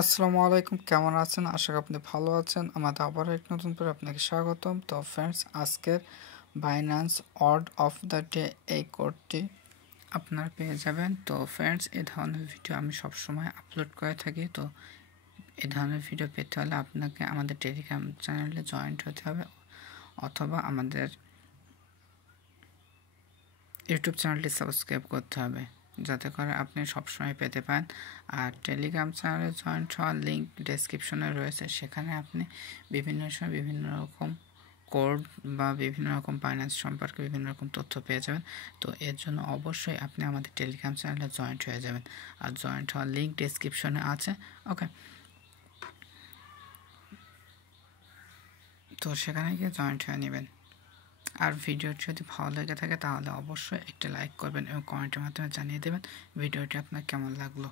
আসসালামু আলাইকুম, কেমন আছেন? আশা করি আপনি ভালো আছেন। আমাদের আবারও এক নতুন করে আপনাকে স্বাগতম। তো ফ্রেন্ডস, আজকের Binance word of the day এই কোডটি আপনারা পেয়ে যাবেন। তো ফ্রেন্ডস, এই ধরনের ভিডিও আমি সবসময় আপলোড করে থাকি। তো এই ধরনের ভিডিও পেতে হলে আপনাকে আমাদের টেলিগ্রাম চ্যানেলে জয়েন্ট হতে হবে অথবা আমাদের ইউটিউব চ্যানেলটি সাবস্ক্রাইব করতে হবে, যাতে করে আপনি সবসময় পেতে পান। আর টেলিগ্রাম চ্যানেলে জয়েন্ট হওয়ার লিঙ্ক ডেসক্রিপশনে রয়েছে, সেখানে আপনি বিভিন্ন সময় বিভিন্ন রকম কোড বা বিভিন্ন রকম ফাইন্যান্স সম্পর্কে বিভিন্ন রকম তথ্য পেয়ে যাবেন। তো এর জন্য অবশ্যই আপনি আমাদের টেলিগ্রাম চ্যানেলে জয়েন্ট হয়ে যাবেন। আর জয়েন্ট হওয়ার লিঙ্ক ডেসক্রিপশনে আছে। ওকে, তো সেখানে গিয়ে জয়েন্ট হয়ে নেবেন। আর ভিডিওটি যদি ভালো লেগে থাকে তাহলে অবশ্যই একটা লাইক করবেন এবং কমেন্টের মাধ্যমে জানিয়ে দেবেন ভিডিওটি আপনার কেমন লাগলো।